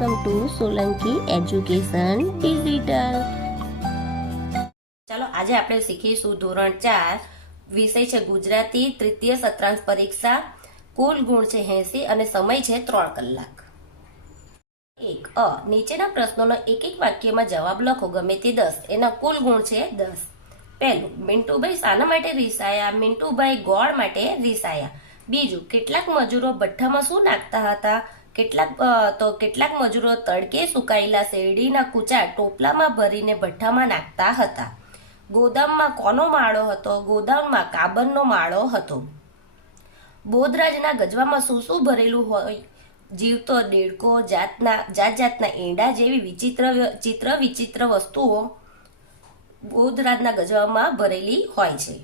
Welcome to Solanki education digital. ચાલો આજે આપણે શીખીશું ધોરણ 4, વિષય છે ગુજરાતી, તૃતીય સત્રાંશ પરીક્ષા. કુલ ગુણ છે 80 અને સમય છે 3 કલાક. 1. નીચેના પ્રશ્નોનો એક એક વાક્યમાં જવાબ લખો, ગમે તે 10. એના કુલ ગુણ છે 10. પહેલું, મિન્ટુભાઈ શાના માટે રીસાયા? મિન્ટુભાઈ ગોળ માટે રીસાયા. બીજું, કેટલાક મજૂરો ભઠ્ઠામાં શું નાખતા હતા? કેટલાક મજૂરો તડકે સુકાયેલા શેરડીના કૂચા ટોપલામાં ભરીને ભઠ્ઠામાં નાખતા હતા. ગોદામમાં કોનો માળો હતો? ગોદામમાં કાબરનો માળો હતો. બોધરાજના ગજવામાં શું શું ભરેલું હોય? જીવતો દેડકો, જાત જાતના ઈંડા જેવી વિચિત્ર વસ્તુઓ બોધરાજના ગજવામાં ભરેલી હોય છે.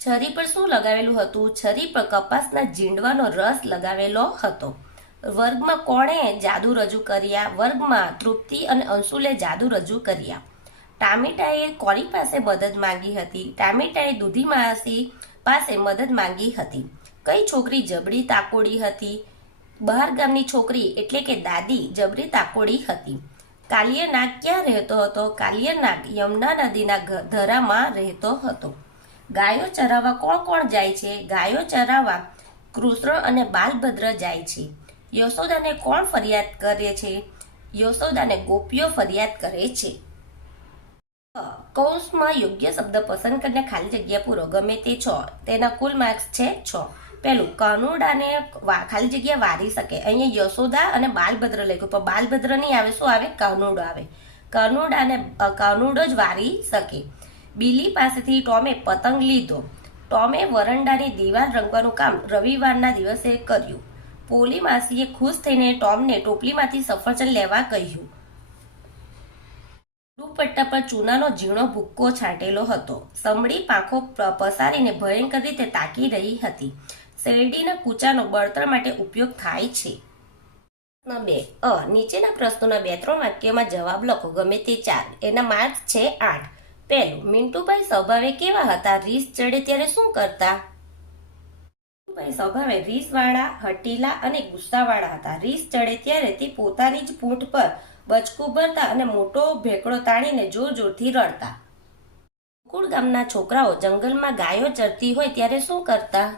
છરી પર શું લગાવેલું હતું? છરી પર કપાસના ઝીંડવાનો રસ લગાવેલો હતો. વર્ગમાં કોણે જાદુ રજૂ કર્યા? વર્ગમાં તૃપ્તિ અને અંશુલે જાદુ રજૂ કર્યા. ટામેટાએ કોની પાસે મદદ માંગી હતી? ટામેટાએ દૂધી માસી પાસે મદદ માંગી હતી. કઈ છોકરી જબરી તાકોડી હતી? બહાર ગામની છોકરી એટલે કે દાદી જબરી તાકોડી હતી. કાલિયા નાગ ક્યાં રહેતો હતો? કાલિયા નાગ યમુના નદીના ધરામાં રહેતો હતો. ગાયો ચરાવવા કોણ કોણ જાય છે? ગાયો ચરાવવા કૃષ્ણ અને બાલભદ્ર જાય છે. યશોદાને કોણ ફરિયાદ કરે છે? યશોદાને ગોપીઓ ફરિયાદ કરે છે. કૌંસમાં યોગ્ય શબ્દ પસંદ કરીને ખાલી જગ્યા પૂરો, ગમે તે 6. તેના કુલ માર્ક્સ છે 6. પહેલું, કાનુડાને ખાલી જગ્યા વારી શકે. અહીંયા યશોદા અને બાલભદ્ર લખ્યું, પણ બાલભદ્ર નહીં આવે, શું આવે? કાનુડો આવે. કાનુડો જ વારી શકે. બિલી પાસેથી ટોમે પતંગ લીધો. ટોમે વરંડાની દીવાલ રંગવાનું કામ રવિવારના દિવસે કર્યું. પોલી માસીએ ખુશ થઈને ટોમને ટોપલીમાંથી સફરજન લેવા કહ્યું. દુપટ્ટા પર ચૂનાનો ઝીણો ભૂક્કો છાંટેલો હતો. સમડી પાંખો પસારીને ભયંકર રીતે તાકી રહી હતી. શેરડીના કૂચાનો બળતણ માટે ઉપયોગ થાય છે. 2. નીચેના પ્રશ્નોના 2-3 વાક્યમાં જવાબ લખો, ગમે તે 4. એના માર્ક્સ છે 8. પહેલું, મિન્ટુભાઈ સ્વભાવે કેવા હતા? રીસ ચડે ત્યારે શું કરતા? મિન્ટુભાઈ સ્વભાવે રીસવાળા, હટીલા અને ગુસ્સાવાળા હતા. રીસ ચડે ત્યારે તે પોતાની જ પૂંઠ પર બચકું ભરતા અને મોટો ભેકડો તાણીને જોર જોરથી રડતા. ગોકુળ ગામના છોકરાઓ જંગલમાં ગાયો ચરતી હોય ત્યારે શું કરતા?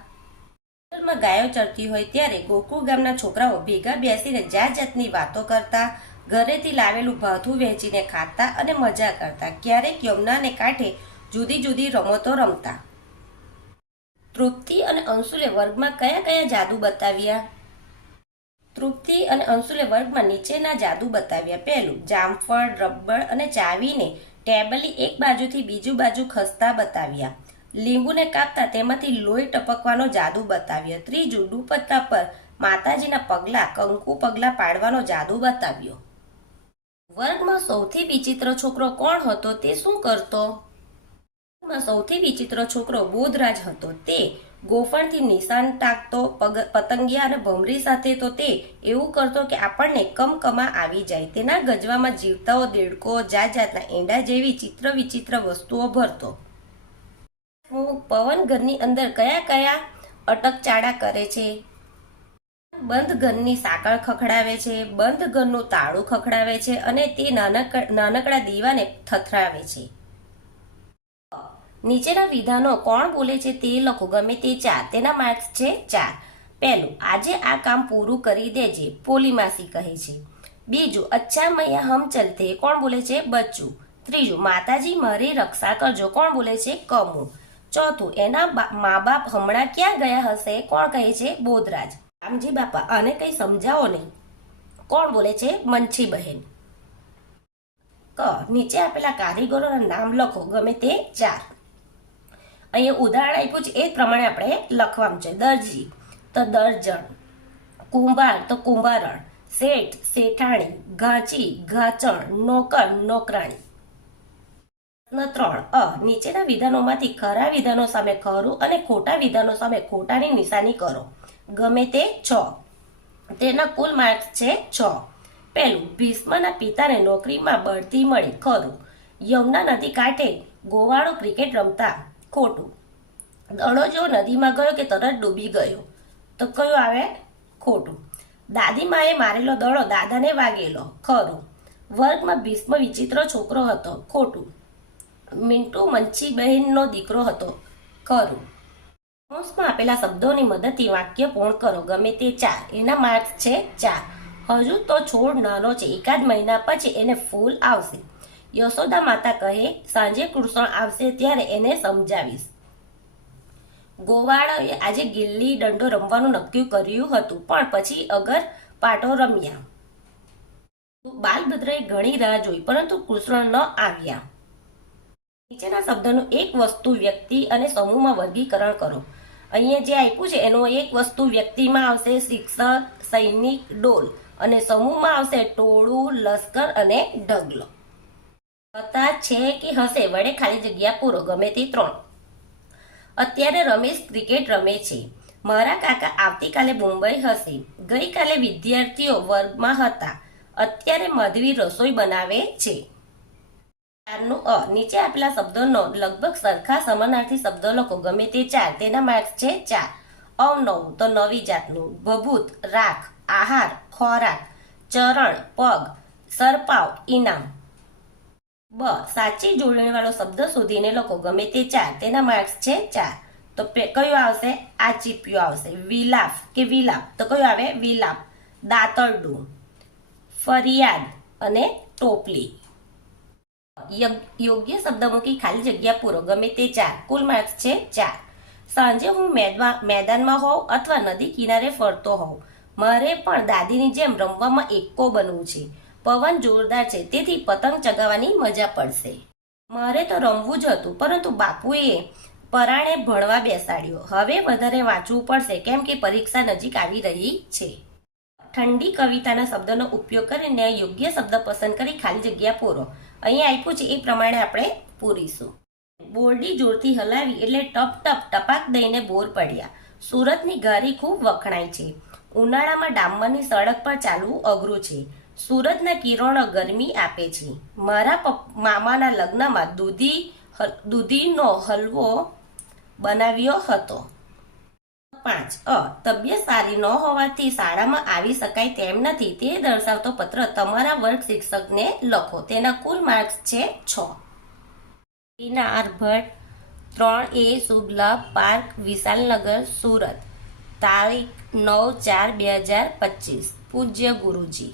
જંગલમાં ગાયો ચરતી હોય ત્યારે ગોકુળ ગામના છોકરાઓ ભેગા બેસીને જાત જાતની વાતો કરતા, ઘરેથી લાવેલું ભાથું વહેંચીને ખાતા અને મજા કરતા. ક્યારેક યમુનાને કાંઠે જુદી જુદી રમતો રમતા. તૃપ્તિ અને અંશુલે વર્ગમાં કયા કયા જાદુ બતાવ્યા? તૃપ્તિ અને અંશુલે વર્ગમાં નીચેના જાદુ બતાવ્યા. પહેલું, જામફળ, રબર અને ચાવીને ટેબલની એક બાજુથી બીજી બાજુ ખસતા બતાવ્યા. લીંબુને કાપતા તેમાંથી લોહી ટપકવાનો જાદુ બતાવ્યો. ત્રીજું, દુપટ્ટા પર માતાજીના પગલા, કંકુ પગલા પાડવાનો જાદુ બતાવ્યો. વર્ગમાં સૌથી વિચિત્ર છોકરો કોણ હતો? તે શું કરતો? વર્ગમાં સૌથી વિચિત્ર છોકરો બોધરાજ હતો. તે ગોફણથી નિશાન ટાંકતો, પતંગિયા અને ભમરી સાથે. તો તે એવું કરતો કે આપણને કમકમા આવી જાય. તેના ગજવામાં જીવતાઓ દેડકો, જાત જાતના ઈંડા જેવી વિચિત્ર વસ્તુઓ ભરતો. પવન ઘરની અંદર કયા કયા અટકચાળા કરે છે? બંધ ઘરની સાંકળ ખખડાવે છે, બંધ ઘરનું તાળું ખખડાવે છે અને તે નાનકડા દીવાને થથરાવે છે. નીચેના વિધાનો કોણ બોલે છે તે લખો, ગમે તે 4. તેના માર્ક્સ છે 4. પહેલું, આજે આ કામ પૂરું કરી દેજે, પોલી માસી કહે છે. બીજું, અચ્છા મૈયા હમ ચલતે, કોણ બોલે છે? બચ્ચું. ત્રીજું, માતાજી મારી રક્ષા કરજો, કોણ બોલે છે? કમુ. ચોથું, એના મા બાપ હમણાં ક્યાં ગયા હશે? કોણ કહે છે? બોધરાજ. રામજી બાપા, આને કઈ સમજાવો નહીં, કોણ બોલે છે? મંછી બહેન. નીચે આપેલા કારીગરોના નામ લખો, ગમે તે 4. અહીંયા ઉદાહરણ આપ્યું છે એ પ્રમાણે આપણે લખવાનું છે. દરજી તો દર્જણ, કુંભાર તો કુંભારણ, શેઠ શેઠાણી, ઘાંચી ઘાંચણ, નોકર નોકરાણી. 3. નીચેના વિધાનોમાંથી ખરા વિધાનો સામે ખરું અને ખોટા વિધાનો સામે ખોટાની નિશાની કરો, ગમે તે 6. તેના કુલ માર્ક્સ છે 6. પહેલું, ભીષ્મના પિતાને નોકરીમાં બઢતી મળી, ખરું. યમુના નદી કાંઠે ગોવાળો ક્રિકેટ રમતા, ખોટું. દડો જો નદીમાં ગયો કે તરત ડૂબી ગયો, તો કયું આવે? ખોટું. દાદીમાએ મારેલો દડો દાદાને વાગેલો, ખરું. વર્ગમાં ભીષ્મ વિચિત્ર છોકરો હતો, ખોટું. મિન્ટુ મંચી બહેનનો દીકરો હતો, ખરું. કૌંસમાં આપેલા શબ્દોની મદદથી વાક્ય પૂર્ણ કરો, ગમે તે 4. એના માર્ક્સ છે 4. હજુ તો છોડ નાનો છે, એકાદ મહિના પછી એને ફૂલ આવશે. યશોદા માતા કહે, સાંજે કૃષ્ણ આવશે ત્યારે એને સમજાવીશ. ગોવાળોએ આજે ગિલ્લી દંડો રમવાનું નક્કી કર્યું હતું, પણ પછી અગર પાટો રમ્યા. બાલભદ્રએ ઘણી રાહ જોઈ, પરંતુ કૃષ્ણ ન આવ્યા. નીચેના શબ્દનું એક વસ્તુ, વ્યક્તિ અને સમૂહમાં વર્ગીકરણ કરો. અહીંયા જે આપ્યું છે એનો એક વસ્તુ વ્યક્તિમાં આવશે શિક્ષક, સૈનિક, ડોલ, અને સમૂહમાં આવશે ટોળું, લશ્કર અને ઢગલો. હતા, છે કે હશે વડે ખાલી જગ્યા પૂરો, ગમે તે 3. અત્યારે રમેશ ક્રિકેટ રમે છે. મારા કાકા આવતીકાલે મુંબઈ હશે. ગઈકાલે વિદ્યાર્થીઓ વર્ગમાં હતા. અત્યારે માધવી રસોઈ બનાવે છે. નીચે આપેલા શબ્દોનો લગભગ સરખા સમાનાર્થી શબ્દો લખો, ગમે તે 4. તેના માર્ક્સ છે 4. અવનવું તો નવી જાતનું, ભભૂત રાખ, આહાર ખોરાક, ચરણ પગ, સરપાવ ઇનામ. સાચી જોડણીવાળો શબ્દ શોધીને લખો, ગમે તે 4. તેના માર્ક્સ છે 4. તો કયું આવશે? આ ચીપિયો આવશે. વિલાપ કે વિલાપ, તો કયું આવે? વિલાપ. દાતરડું, ફરિયાદ અને ટોપલી. યોગ્ય શબ્દ મૂકી ખાલી જગ્યા પૂરો, ગમે તે 4. કુલ માર્ક્સ છે 4. સાંજે હું મેદાનમાં હોઉં અથવા નદી કિનારે ફરતો હોઉં. મારે પણ દાદીની જેમ રમવામાં એક્કો બનવું છે. પવન જોરદાર છે, તેથી પતંગ ચગાવવાની મજા પડશે. મારે તો રમવું જ હતું, પરંતુ બાપુએ પરાણે ભણવા બેસાડ્યો. હવે વધારે વાંચવું પડશે, કેમ કે પરીક્ષા નજીક આવી રહી છે. ઠંડી કવિતાના શબ્દનો ઉપયોગ કરીને યોગ્ય શબ્દ પસંદ કરી ખાલી જગ્યા પૂરો. અહીંયા આપ્યું છે એ પ્રમાણે આપણે પૂરીશું. બોરડી જોરથી હલાવી એટલે ટપ ટપ ટપાક દઈને બોર પડ્યા. સુરતની ઘારી ખૂબ વખણાય છે. ઉનાળામાં ડામરની સડક પર ચાલવું અઘરું છે. સૂરજના કિરણો ગરમી આપે છે. મારા મામાના લગ્નમાં દૂધીનો હલવો બનાવ્યો હતો. 5. તબિયત સારી ન હોવાથી શાળામાં આવી શકાય તેમ નથી. તે દર્શાવતો પત્ર તમારા વર્ગ શિક્ષકને લખો. તેના કુલ માર્ક્સ છે 6. આર ભટ્ટ, 3A, શુભ લાભ પાર્ક, વિશાલનગર, સુરત. તારીખ 9/4/2025. પૂજ્ય ગુરુજી.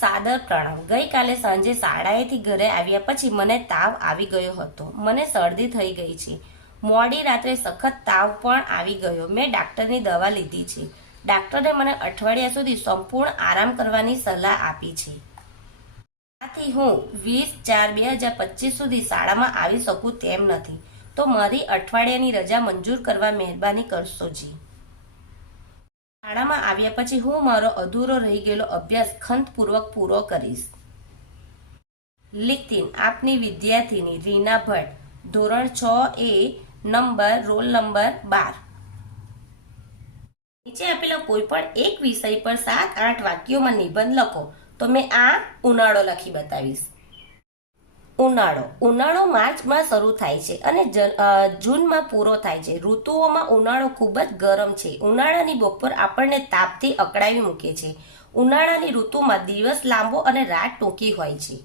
સાદર પ્રણામ. ગઈકાલે સાંજે શાળાએથી ઘરે આવ્યા પછી મને તાવ આવી ગયો હતો. મને શરદી થઈ ગઈ છે. મોડી રાત્રે સખત તાવ પણ આવી ગયો. મેં ડાક્ટરની દવા લીધી છે. ડાક્ટરે મને અઠવાડિયા સુધી સંપૂર્ણ આરામ કરવાની સલાહ આપી છે. આથી હું 20/4/2025 સુધી શાળામાં આવી શકું તેમ નથી. તો મારી અઠવાડિયાની રજા મંજૂર કરવા મહેરબાની કરશો જી. શાળામાં આવ્યા પછી હું મારો અધૂરો રહી ગયેલો અભ્યાસ ખંતપૂર્વક પૂરો કરીશ. લિખિન આપની વિદ્યાર્થીની રીના ભટ્ટ, ધોરણ 6A, રોલ નંબર 12. નીચે આપેલા કોઈ પણ એક વિષય પર 7-8 વાક્યોમાં નિબંધ લખો. તો મેં આ ઉનાળો લખી બતાવીશ. ઉનાળો માર્ચમાં શરૂ થાય છે અને જૂનમાં પૂરો થાય છે. ઋતુઓમાં ઉનાળો ખૂબ જ ગરમ છે. ઉનાળાની બપોર આપણને તાપથી અકળાવી મૂકે છે. ઉનાળાની ઋતુમાં દિવસ લાંબો અને રાત ટૂંકી હોય છે.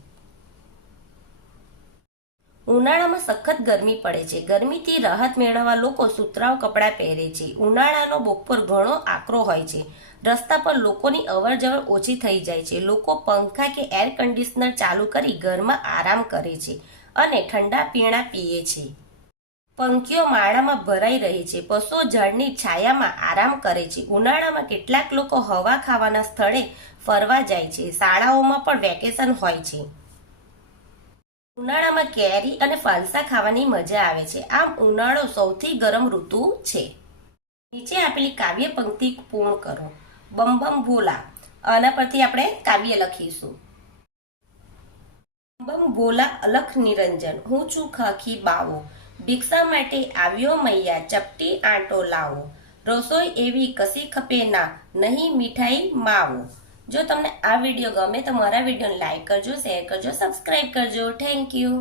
ઉનાળામાં સખત ગરમી પડે છે. ગરમીથી રાહત મેળવવા લોકો સુતરાઉ કપડાં પહેરે છે. ઉનાળાનો બપોર ઘણો આકરો હોય છે. રસ્તા પર લોકોની અવરજવર ઓછી થઈ જાય છે. લોકો પંખા કે એર કન્ડિશનર ચાલુ કરી ઘરમાં આરામ કરે છે અને ઠંડા પીણા પીએ છે. પંખીઓ માળામાં ભરાઈ રહે છે. પશુઓ ઝાડની છાયામાં આરામ કરે છે. ઉનાળામાં કેટલાક લોકો હવા ખાવાના સ્થળે ફરવા જાય છે. શાળાઓમાં પણ વેકેશન હોય છે. ઉનાળામાં કેરી અને ફાલસા ખાવાની મજા આવે છે. આમ ઉનાળો સૌથી ગરમ ઋતુ છે. નીચે આપેલી કાવ્ય પંક્તિ પૂર્ણ કરો. બમ બમ ભોલા. આના પરથી આપણે કાવ્ય લખીશું. બમ ભોલા અલખ નિરંજન, હું છું ખાખી બાવો. ભિક્ષા માટે આવ્યો મૈયા, ચપટી આંટો લાવો. રસોઈ એવી કસી ખપે ના, નહીં મીઠાઈ માવો. જો તમને આ વિડીયો ગમે તો મારા વિડીયોને લાઈક કરજો, શેર કરજો, સબસ્ક્રાઈબ કરજો. Thank you.